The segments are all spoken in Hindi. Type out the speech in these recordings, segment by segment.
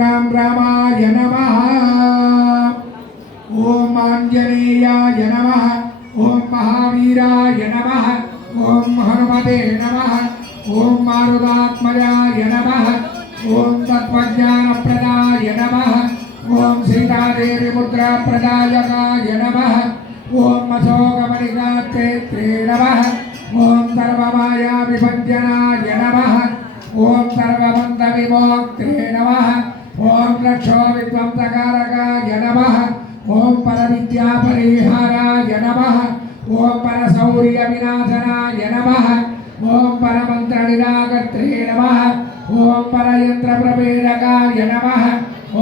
राम रामाय नमः। ओम आंजनेयाय नमः। ओम महावीराय नमः। ओम हनुमते नमः। ओम मारुतात्मजाय नमः। ओम तत्त्वज्ञानप्रदाय नमः। ओम सीतादेवी मुद्राप्रदायकाय नमः। ओम अशोकमणिकाक्षेत्रे नमः। ओम सर्वमाया विभञ्जनाय नमः। ओम सर्वबन्धविमोक्त्रे नमः। ओम लक्षो विध्वंसकारकाय नमः। ओम परविद्या परिहाराय नमः। ओम परशौर्य विनाशनाय नमः। ओम परमंत्र निराकर्त्रे नमः। ओम परयंत्र प्रपेदकाय नमः।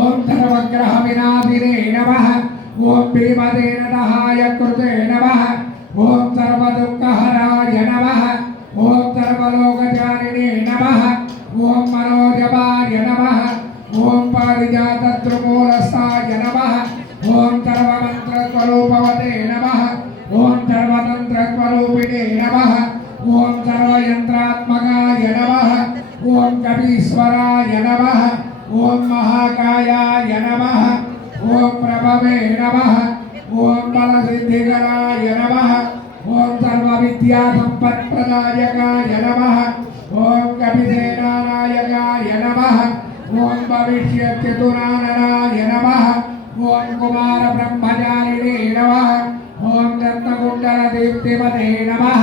ओम सर्वग्रह विनाशिने नमः। ओम भीमसेन सहाय कृते नमः। ओम सर्वदुःखहराय नमः। ओम सर्वलोकचारिणे नमः। ओम मनोजवाय नमः। ओम पारिजातद्रुमूलस्थाय नमः। ओम सर्वमन्त्रस्वरूपवते नमः। ओम सर्वतन्त्रस्वरूपिणे नमः। ओम सर्वयन्त्रात्मकाय नमः। ओम कपीश्वराय नमः। ओम महाकायाय नमः। ओम प्रभवे नमः। ओम बलसिद्धिकराय नमः। ओम सर्वविद्यासम्पत्प्रदायकाय नमः। ओम कपिसेनानायकाय नमः। ओम भविष्यचतुराननाय नमः। ओम कुमार ब्रह्मचारिणे नमः। ओम दत्तकुण्डलदीप्तिमते नमः।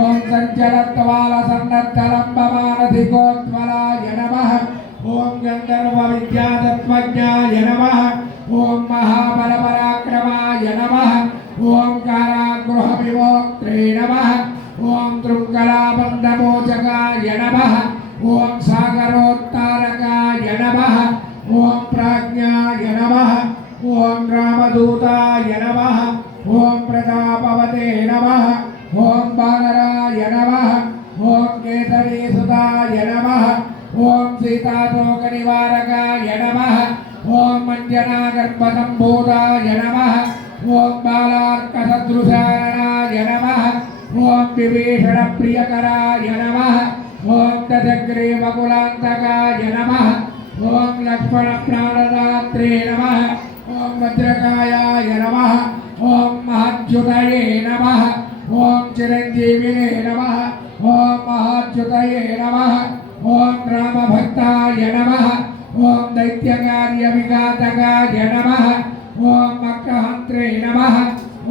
ओम सञ्चलत्वालसन्नद्धलम्बमानधिकोत्मलाय नमः। ओम गन्धर्वविद्यातत्त्वज्ञाय नमः। ओम महाबलपराक्रमाय नमः। ओम कारागृहविमोक्त्रे नमः। ओम तृङ्गलाबन्धमोचकाय नमः। ओम सागरोत्तारकाय नमः। ओम प्राज्ञाय नमः। ओम रामदूताय नमः। ओम प्रतापवते नमः। ओम बानराय नमः। ओम केसरीसुताय नमः। ओम सीताशोकनिवारकाय नमः। ओम मञ्जनागर्भसम्भूताय नमः। ओम बालार्कसदृशाननाय नमः। ओम विभीषणप्रियकराय नमः। ओम दशग्रीवकुलान्तकाय नमः। ओम लक्ष्मणप्राणदात्रे नमः। ओम वज्रकायाय नमः। ओम महाच्युतये नमः। ओम चिरञ्जीविने नमः। ओम महाच्युतये नमः। ओम रामभक्ताय नमः। ओम दैत्यकार्यविघातकाय नमः। ओम मकहन्त्रे नमः।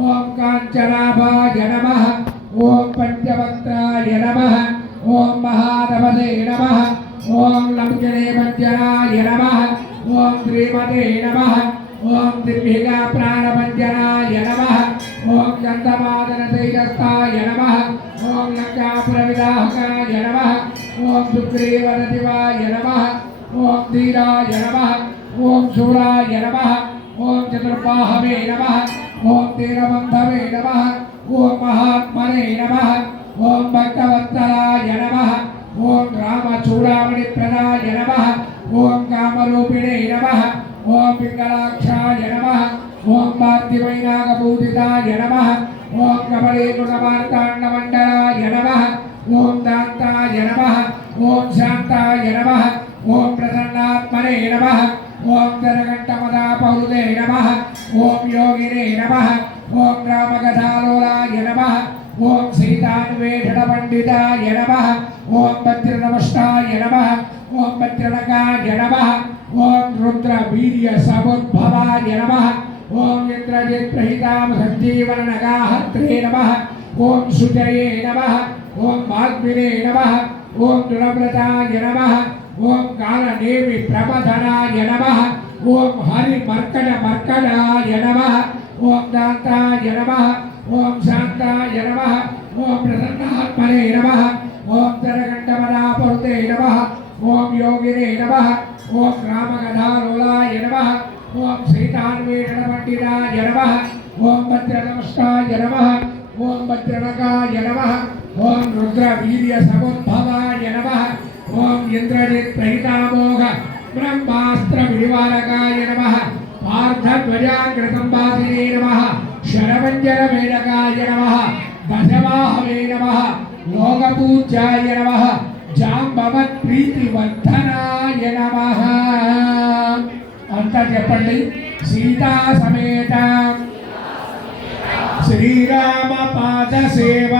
ओम काञ्चनाभाय नमः। ओम पंचवक्त्राय नमः। ओम महाधवते नमः। ओम लंजने भञ्जनाय नमः। ओम श्रीमते नमः। ओम दिव्यगा प्राणभञ्जनाय नमः। ओम गन्धमादनतैलस्थाय नमः। ओम लङ्कापुरविदाहकाय नमः। ओम सुग्रीवनदिवाय नमः। ओम धीराय नमः। ओम शूराय नमः। ओम चतुर्बाहवे नमः। ओम धीरबन्धवे नमः। ओम महात्मने नमः। ओम भक्तवत्सलाय नमः। ओम रामचूडामणिप्रदाय नमः। ओम कामरूपिणे नमः। ओम पिङ्गलाक्षाय नमः। ओम पार्थिवैनागपूजिताय नमः। ओम कमलेन्दुकमार्ताण्डमण्डलाय नमः। ओम दान्ताय नमः। ओम शान्ताय नमः। ओम प्रसन्नात्मने नमः। ओम जनकण्ठमदापहृते नमः। ओम योगिने नमः। ओम रामकथालोलाय नमः। ओम सीतान्वेषणपण्डिताय नमः। ओम वज्रनमस्ताय नमः। ओम वज्रनकाय नमः। ओम रुद्रवीर्यसमुद्भवाय नमः। ओम इन्द्रजित्प्रहितामसञ्जीवननगाहत्रे नमः। ओम सुजये नमः। ओम वाग्मिने नमः। ओम दुरव्रताय नमः। ओम कालनेमि प्रमथनाय नमः। ओम हरिमर्कटमर्कटाय नमः। ओम दान्ताय नमः। ओम शान्ताय नमः। ओम प्रसन्नात्मने नमः। ओम जनकण्ठमदापहृते नमः। ओम योगिने नमः। ओम रामकथालोलाय नमः। ओम सीतान्वेषणपण्डिताय नमः। ओम वज्रनमस्ताय नमः। ओम वज्रनकाय नमः। ओम रुद्रवीर्यसमुद्भवाय नमः। ओम इन्द्रजित्प्रहितामोघ ब्रह्मास्त्रविनिवारकाय नमः। पार्थध्वजाग्रसम्भासिने नमः। शरवञ्जनमेनकाय नमः। दशवाहवे नमः। लोकपूज्याय नमः। जाम्बवत्प्रीतिवर्धनाय नमः। అంతా చెప్పండి. సీతా సమేత శ్రీరామ పాద సేవ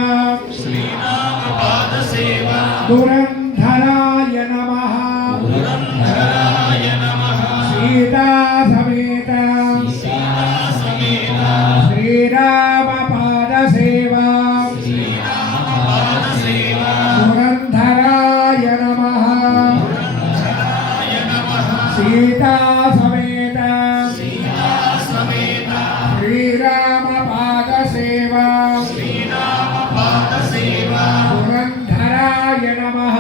దురంధరాయ నమః. సీతా సమేత శ్రీరామ పాద సేవ దురంధరాయ నమః. సీతా సమేత శ్రీరామ పాద సేవ దురంధరాయ నమః.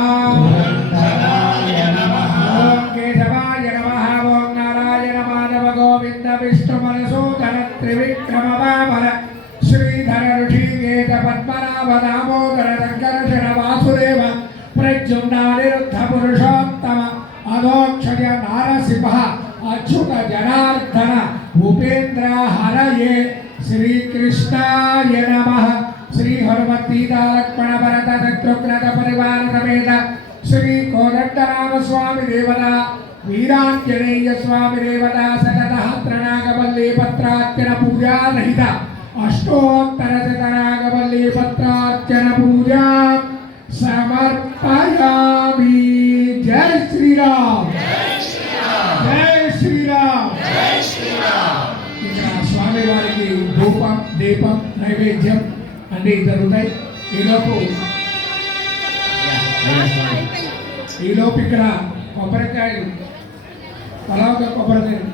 ఓం కేశవాయ నమః. ఓం నారాయణ మాధవ గోవింద విష్ణు మనసూదన త్రివిక్రమ వామన శ్రీధర ఋషికేశ పద్మనాభ దామోదర సంకర్షణ వాసుదేవ ప్రద్యుమ్నానిరుద్ధ పురుషోత్తమ అధోక్షజ నారసింహ అచ్యుత జనార్దన ఉపేంద్ర హరయే శ్రీకృష్ణాయ నమః. శ్రీ హనుమతీతా లక్ష్మణ భరత శత్రుఘ్న పరివార సమేత శ్రీ కోదండరామ స్వామి దేవత వీరాంజనేయ స్వామి దేవత శతసహస్రనాగవల్లి పత్రార్చన పూజారహిత అష్టోత్తర శతనాగవల్లి పత్రార్చన పూజా సమర్పయామి. జై శ్రీరామ్. జై శ్రీరామ్. ఇక్కడ స్వామి వారికి ధూపం దీపం నైవేద్యం అన్నీ జరుగుతాయి. ఈలోపు ఇక్కడ కొబ్బరికాయలు తలా ఒక కొబ్బరికాయలు